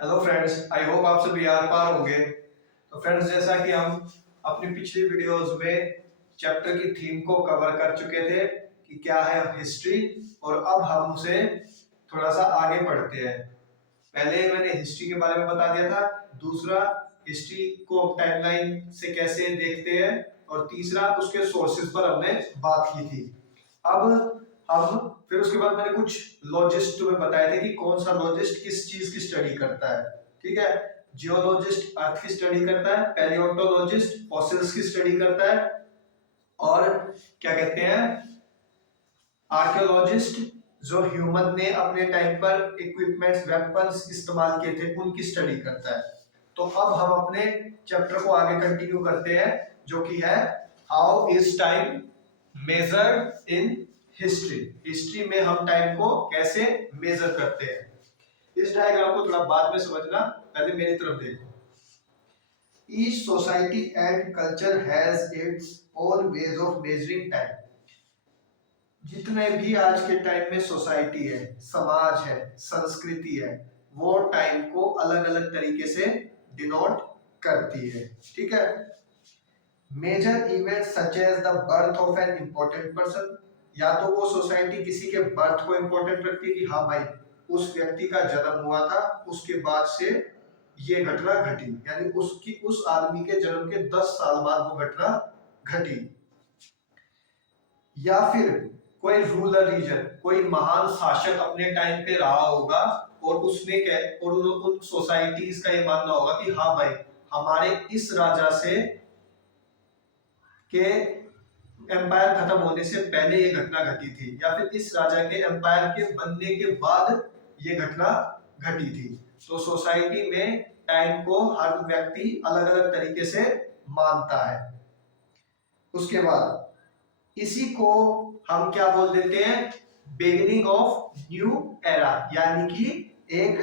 Hello friends, I hope आप सभी यार पार होंगे। तो फ्रेंड्स, जैसा कि हम अपनी पिछली वीडियोस में चैप्टर की थीम को कवर कर चुके थे कि क्या है हिस्ट्री, और अब हम उसे थोड़ा सा आगे बढ़ते हैं। पहले मैंने हिस्ट्री के बारे में बता दिया था, दूसरा हिस्ट्री को टाइमलाइन से कैसे देखते हैं, और तीसरा उसके सोर्सेज पर हमने बात की थी। अब हम फिर उसके बाद मैंने कुछ लॉजिस्ट तुम्हें बताए थे कि कौन सा लॉजिस्ट किस चीज की स्टडी करता है। ठीक है, जियोलॉजिस्ट अर्थ की स्टडी करता है, पैलियोंटोलॉजिस्ट फॉसिल्स की स्टडी करता है, और क्या कहते हैं, आर्कियोलॉजिस्ट जो ह्यूमन ने अपने टाइम पर इक्विपमेंट्स वेपन्स इस्तेमाल किए थे उनकी स्टडी करता है। तो अब हम अपने चैप्टर को आगे कंटिन्यू करते हैं, जो कि है how is time measured in history. History में हम टाइम को कैसे मेजर करते हैं। इस डायग्राम को थोड़ा बाद में समझना, पहले मेरी तरफ देखो। Each society and culture has its own ways of measuring time. जितने भी आज के टाइम में सोसाइटी है, समाज है, संस्कृति है, वो टाइम को अलग अलग तरीके से डिनोट करती है। ठीक है, major event such as the birth of an important person, या तो वो सोसाइटी किसी के बर्थ को इंपॉर्टेंट रखती है कि हाँ भाई उस व्यक्ति का जन्म हुआ था, उसके बाद से ये घटना घटी, यानी उसकी उस आदमी के जन्म के 10 साल बाद वो घटना घटी। या फिर कोई रूलर रीजन, कोई महान शासक अपने टाइम पे रहा होगा, और उसने और उन सोसाइटीज का ये मानना होगा कि हाँ भाई हमारे इस राजा से के एम्पायर खत्म होने से पहले ये घटना घटी थी, या फिर इस राजा के एम्पायर के बनने के बाद ये घटना घटी थी। तो सोसाइटी में टाइम को हर व्यक्ति अलग अलग तरीके से मानता है। उसके बाद इसी को हम क्या बोल देते हैं, बिगिनिंग ऑफ न्यू एरा, यानी कि एक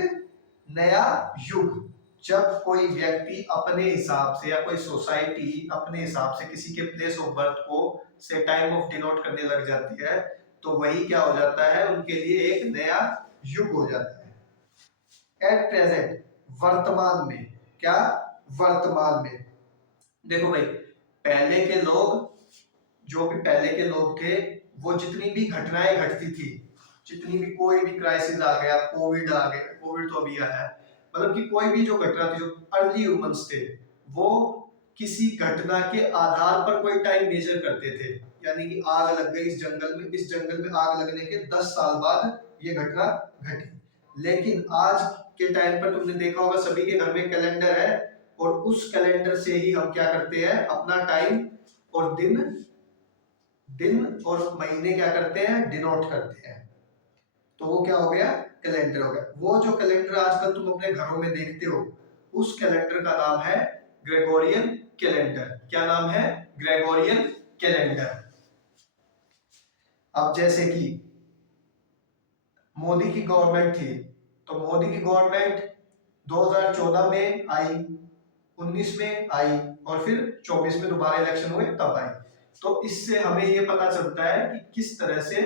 नया युग। जब कोई व्यक्ति अपने हिसाब से या कोई सोसाइटी अपने हिसाब से किसी के प्लेस ऑफ बर्थ को से टाइम ऑफ डिनोट करने लग जाती है, तो वही क्या हो जाता है, उनके लिए एक नया युग हो जाता है। एट प्रेजेंट, वर्तमान में, क्या वर्तमान में, देखो भाई पहले के लोग, जो भी पहले के लोग थे, वो जितनी भी घटनाएं घटती थी, जितनी भी कोई भी क्राइसिस आ गया, कोविड आ गया, कोविड तो अभी आया है, मतलब कि कोई भी जो घटना थी, जो अर्ली ह्यूमंस थे, वो किसी घटना के आधार पर कोई टाइम मेजर करते थे। यानी कि आग लग गई इस जंगल में, इस जंगल में आग लगने के 10 साल बाद ये घटना घटी। लेकिन आज के टाइम पर तुमने देखा होगा सभी के घर में कैलेंडर है, और उस कैलेंडर से ही हम क्या करते हैं, अपना टाइम और दिन और महीने क्या करते हैं, डिनोट करते हैं। तो वो क्या हो गया, कैलेंडर हो गया। वो जो कैलेंडर आजकल तुम अपने घरों में देखते हो, उस कैलेंडर का नाम है ग्रेगोरियन कैलेंडर। क्या नाम है, ग्रेगोरियन कैलेंडर। अब जैसे कि मोदी की गवर्नमेंट थी, तो मोदी की गवर्नमेंट 2014 में आई, 19 में आई, और फिर 24 में दोबारा इलेक्शन हुए तब आई। तो इससे हमें ये पता चलता है कि किस तरह से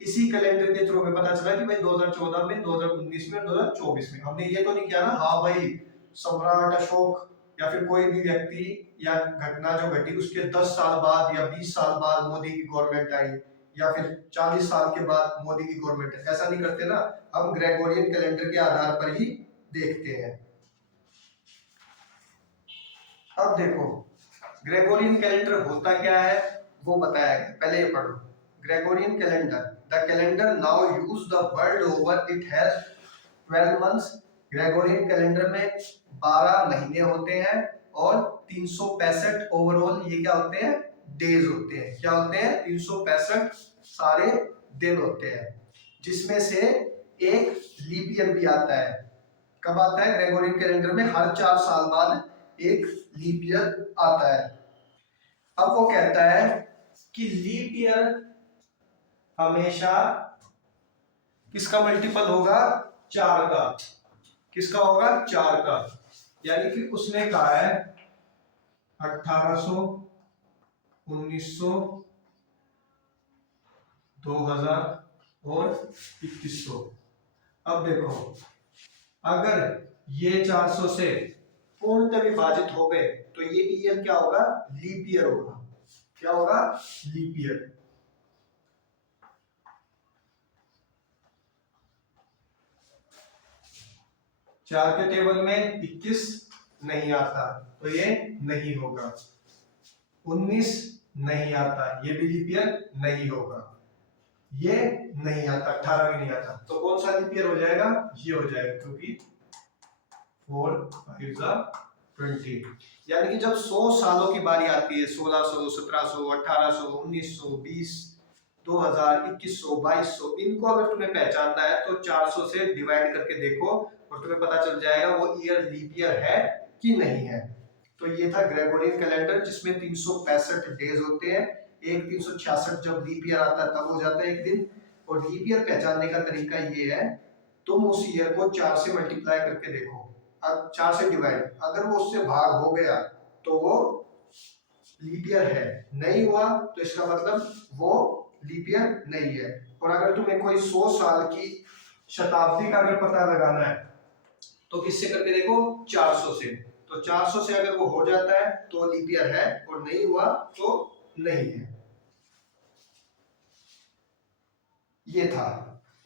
इसी कैलेंडर के थ्रू में पता चला कि भाई 2014 में, 2019 में, 2024 में हमने ये तो नहीं किया ना हाँ भाई सम्राट अशोक या फिर कोई भी व्यक्ति या घटना जो घटी उसके 10 साल बाद या 20 साल बाद मोदी की गवर्नमेंट आई, या फिर 40 साल के बाद मोदी की गवर्नमेंट आई। ऐसा नहीं करते ना, हम ग्रेगोरियन कैलेंडर के आधार पर ही देखते हैं। अब देखो ग्रेगोरियन कैलेंडर होता क्या है वो बताया गया, पहले ये पढ़ो। Gregorian calendar, the calendar now used the world over, it has 12 months. Gregorian calendar में 12 महीने होते हैं, और 365 ओवरऑल ये क्या होते हैं, डेज होते हैं। क्या होते हैं, 365 सारे दिन होते हैं, जिसमें से एक लीप ईयर भी आता है। कब आता है, ग्रेगोरियन कैलेंडर में हर 4 साल बाद एक लीप ईयर आता है। अब वो कहता है कि लीप ईयर हमेशा किसका मल्टीपल होगा, 4 का। किसका होगा, 4 का। यानी कि उसने कहा है 1800, 1900, 2000 और 2100। अब देखो अगर ये 400 से पूर्णतः विभाजित हो गए तो ये ईयर क्या होगा, लीप ईयर होगा। क्या होगा, लीप ईयर। चार के टेबल में 21 नहीं आता तो ये नहीं होगा। 19 नहीं आता, ये भी लीप ईयर नहीं होगा। ये नहीं आता, 18 भी नहीं आता, तो कौन सा लीप ईयर हो जाएगा, ये हो जाएगा, क्योंकि 4 5 20। यानी कि जब 100 सालों की बारी आती है, 1600 1700 1800 1900 20 2000 2100 2200, इनको अगर तुम्हें पहचानना है तो 400 से डिवाइड करके देखो और तुम्हें पता चल जाएगा वो ईयर लीप ईयर है कि नहीं है। तो ये था ग्रेगोरियन कैलेंडर जिसमें 365 डेज होते हैं। एक 366 जब लीप ईयर आता है तब हो जाता है एक दिन। और लीप ईयर पहचानने का तरीका ये है, तुम उस ईयर को 4 से मल्टीप्लाई करके देखो, अब 4 से डिवाइड, अगर वो उससे भाग हो गया तो वो लीप ईयर है, नहीं हुआ तो इसका मतलब वो लीप ईयर नहीं है। और अगर तुम्हें कोई 100 साल की शताब्दी का अगर पता लगाना है तो किससे करके देखो, 400 से। तो 400 से अगर वो हो जाता है तो लीप ईयर है और नहीं हुआ तो नहीं है। ये था।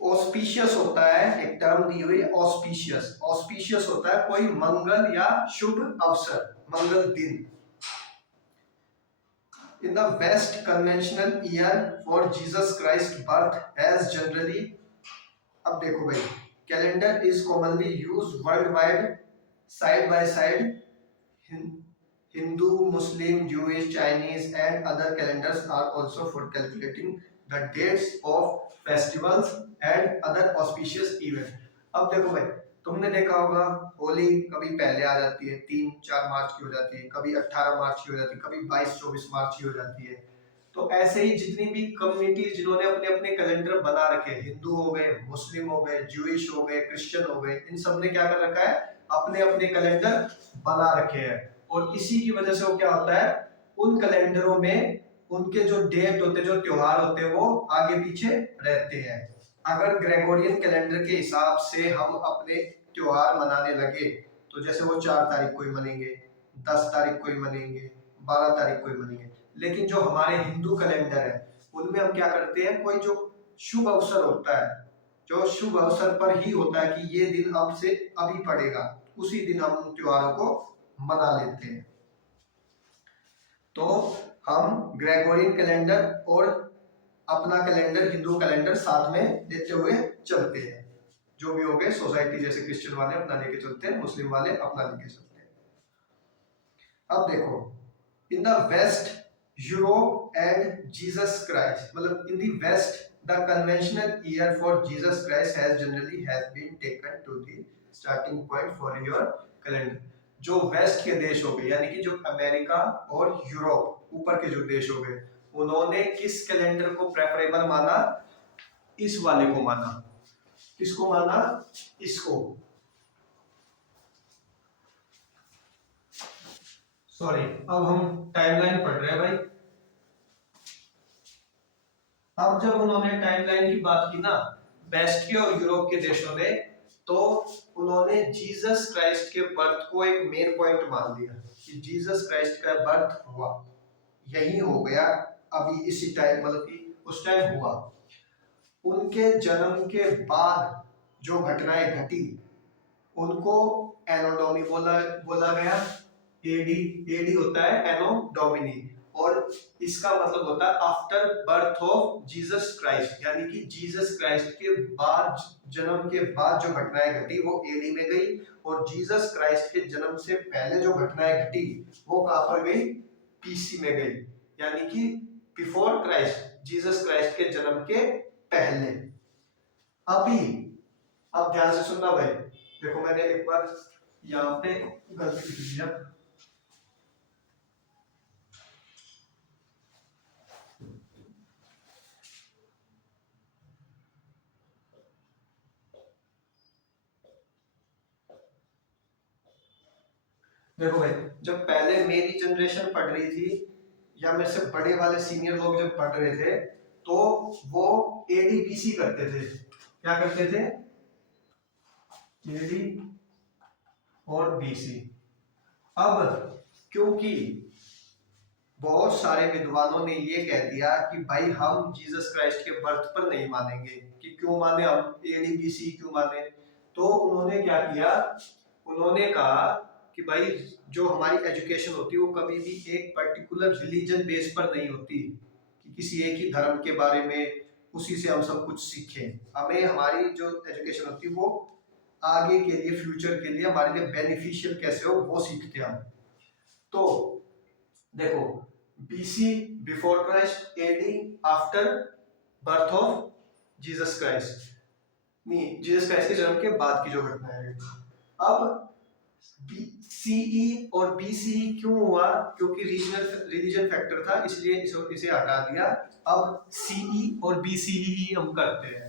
ऑस्पिशियस होता है एक टर्म दी हुई, ऑस्पिशियस। ऑस्पिशियस होता है कोई मंगल या शुभ अवसर, मंगल दिन। In the West, conventional year for Jesus Christ birth as generally, अब देखो भाई, calendar is commonly used world wide side by side Hindu, Muslim, Jewish, Chinese and other calendars are also for calculating the dates of festivals and other auspicious events. अब देखो भाई, तुमने देखा होगा होली कभी पहले आ जाती है, 3-4 मार्च की हो जाती है, कभी 18 मार्च की हो जाती है, कभी 22-24 मार्च की हो जाती है। तो ऐसे ही जितनी भी कम्युनिटी जिन्होंने अपने अपने कैलेंडर बना रखे, हिंदू हो गए, मुस्लिम हो गए, ज्यूइश हो गए, क्रिश्चियन हो गए, इन सब ने क्या कर रखा है, अपने अपने कैलेंडर बना रखे हैं। और इसी की वजह से वो क्या होता है, उन कैलेंडरों में उनके जो डेट होते हैं, जो त्योहार होते हैं, वो आगे पीछे रहते हैं। अगर ग्रेगोरियन कैलेंडर के हिसाब से हम अपने त्योहार मनाने लगे तो जैसे वो 4 तारीख को ही मनेंगे, 10 तारीख को ही मनेंगे, 12 तारीख को ही मनेंगे। लेकिन जो हमारे हिंदू कैलेंडर है उनमें हम क्या करते हैं, कोई जो शुभ अवसर होता है, जो शुभ अवसर पर ही होता है कि ये दिन अब से अभी पड़ेगा, उसी दिन हम उन त्योहारों को मना लेते हैं। तो हम ग्रेगोरियन कैलेंडर और अपना कैलेंडर, हिंदू कैलेंडर साथ में लेते हुए चलते हैं। जो भी हो गए, सोसाइटी जैसे क्रिश्चियन वाले अपना लेके चलते हैं, मुस्लिम वाले अपना लेके चलते हैं। अब देखो, in the west Europe and Jesus Christ, मतलब in the west the conventional year for Jesus Christ has generally has been taken to the starting point for your calendar. जो वेस्ट के देश हो गए, यानी कि जो अमेरिका और यूरोप ऊपर के जो देश हो गए, उन्होंने किस कैलेंडर को प्रेफरेबल माना, इस वाले को माना। किसको माना, इसको। सॉरी, अब हम टाइमलाइन पढ़ रहे हैं भाई। अब जब उन्होंने टाइमलाइन की बात की ना, वेस्ट के और यूरोप के देशों ने, तो उन्होंने जीसस क्राइस्ट के बर्थ को एक मेन पॉइंट मान लिया कि जीसस क्राइस्ट का बर्थ हुआ, यही हो गया अभी इसी टाइम, मतलब कि उस टाइम हुआ। उनके जन्म के बाद जो घटनाएं घटी उनको एनोडोमी बोला बोला गया। एडी, एडी होता है एनो डोमिनी, और इसका मतलब होता है after birth of Jesus Christ, यानी कि जीसस क्राइस्ट के बाद, जन्म के बाद जो घटनाएं घटी वो एडी में गई, और जीसस क्राइस्ट के जन्म से पहले जो घटनाएं घटी वो कहां पर गई, पीसी में गई, यानी कि बिफोर क्राइस्ट, जीसस क्राइस्ट के जन्म के पहले। अभी, अब ध्यान से सुनना भाई, देखो मैंने एक बार यहाँ पे गलती लिख दिया। देखो भाई, जब पहले मेरी जनरेशन पढ़ रही थी या मेरे से बड़े वाले सीनियर लोग जब पढ़ रहे थे तो वो एडीबीसी करते थे। क्या करते थे, एडी और बीसी। अब क्योंकि बहुत सारे विद्वानों ने ये कह दिया कि भाई हम जीसस क्राइस्ट के बर्थ पर नहीं मानेंगे, कि क्यों माने, हम एडी बीसी क्यों माने, तो उन्होंने क्या किया, उन्होंने कहा कि भाई जो हमारी एजुकेशन होती है वो कभी भी एक पर्टिकुलर रिलीजन बेस पर नहीं होती कि किसी एक ही धर्म के बारे में उसी से हम सब कुछ सीखें। हमें हमारी जो एजुकेशन होती है वो आगे के लिए, फ्यूचर के लिए हमारे लिए बेनिफिशियल कैसे हो वो सीखते हैं हम। तो देखो, BC before Christ, AD after birth of Jesus Christ, नहीं जीसस क्राइस्ट के जन्म के बाद की जो घटना है। अब सीई और बीसीई क्यों हुआ, क्योंकि रीजनल रिलीजन फैक्टर था, इसलिए इसे हटा दिया। अब सीई और बीसीई ही हम करते हैं।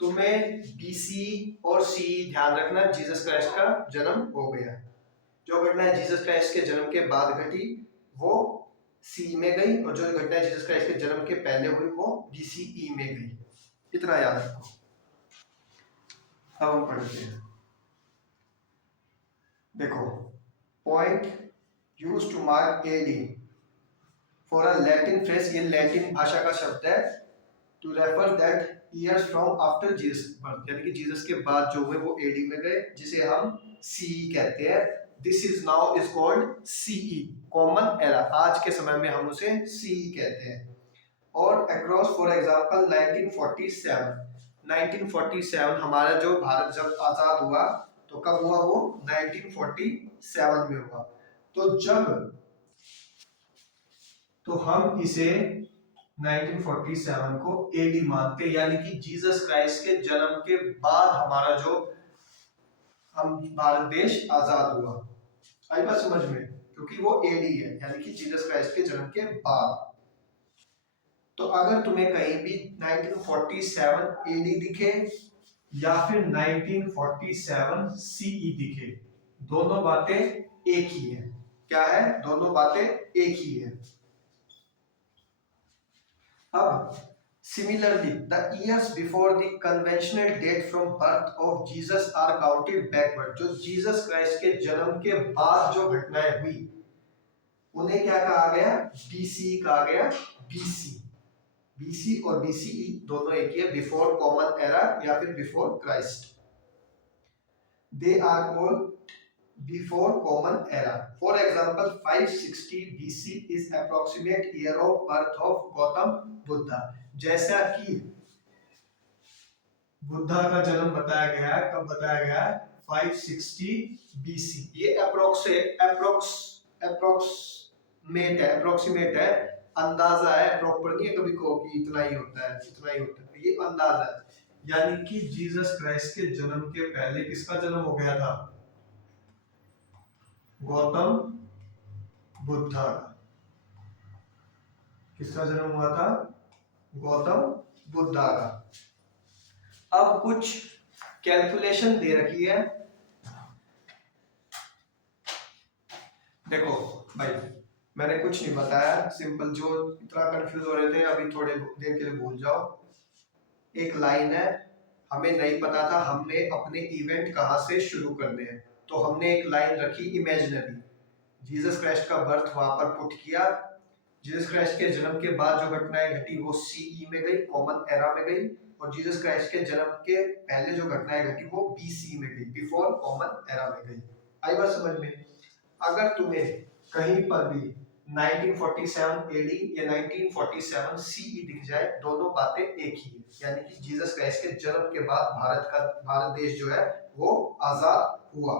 तुम्हें बीसी और सी ध्यान रखना, जीसस क्राइस्ट का जन्म हो गया, जो घटना जीसस क्राइस्ट के जन्म के बाद घटी वो सी में गई, और जो घटना जीसस क्राइस्ट के जन्म के पहले हुई वो बीसीई में गई। इतना याद रखो। अब हम पढ़ते हैं। देखो, point use to mark AD for a Latin phrase, ये लैटिन भाषा का शब्द है, to refer that years from after Jesus birth, यानी कि जीसस के बाद जो हुए वो एडी में गए, जिसे हम सीई कहते हैं। This is now is called CE, common era, आज के समय में हम उसे सीई कहते हैं। और अक्रॉस फॉर एग्जांपल 1947 हमारा जो भारत जब आजाद हुआ तो कब हुआ वो 1947 में हुआ। तो हम इसे 1947 को एडी मानते, यानी कि जीसस क्राइस्ट के जन्म के बाद हमारा जो हम भारत देश आजाद हुआ। आई बात समझ में, क्योंकि वो एडी है, यानी कि जीसस क्राइस्ट के जन्म के बाद। तो अगर तुम्हें कहीं भी 1947 एडी दिखे या फिर 1947 सीई दिखे, दोनों बातें एक ही है। क्या है? दोनों बातें एक ही है। अब similarly, the years before the conventional date from birth of Jesus are counted backward. जो जीसस क्राइस्ट के जन्म के बाद जो घटनाएं हुई उन्हें क्या कहा गया? बीसी कहा गया। बीसी और बीसीई दोनों एक ही है, बिफोर कॉमन एरा या फिर before Christ. They are called before common era. For example, 560 BC is approximate year of birth of Gautam Buddha. जैसा कि बुद्धा का जन्म बताया गया है, कब बताया गया है? 560 BC। ये अप्रोक्सीमेट है, अंदाजा है, प्रॉपर नहीं है कभी को कि इतना ही होता है, इतना ही होता है, ये अंदाजा है। यानी कि जीसस क्राइस्ट के जन्म के पहले किसका जन्म हो गया था? गौतम बुद्धा। किसका जन्म हुआ था? गौतम बुद्धा का। अब कुछ कैलकुलेशन दे रखी है। देखो भाई, मैंने कुछ नहीं बताया, सिंपल, जो इतना कंफ्यूज हो रहे थे अभी थोड़े देर के लिए भूल जाओ। एक लाइन है, हमें नहीं पता था हमने अपने इवेंट कहां से शुरू करने हैं, तो हमने एक लाइन रखी इमेजिनरी। जीसस क्राइस्ट का बर्थ वहां पर पुट किया, जीसस क्राइस्ट के जन्म के बाद जो घटनाएं घटी वो सीई में गई, कॉमन एरा में गई, और जीसस क्राइस्ट के जन्म के पहले जो घटनाएं घटी वो बीसी में गई, बिफोर कॉमन एरा में गई। आई बात समझ में? अगर तुम्हें कहीं पर भी 1947 एडी या 1947 सीई दिख जाए, दोनों बातें एक ही है, यानी कि जीसस क्राइस्ट के जन्म के बाद भारत देश जो है वो आजाद हुआ।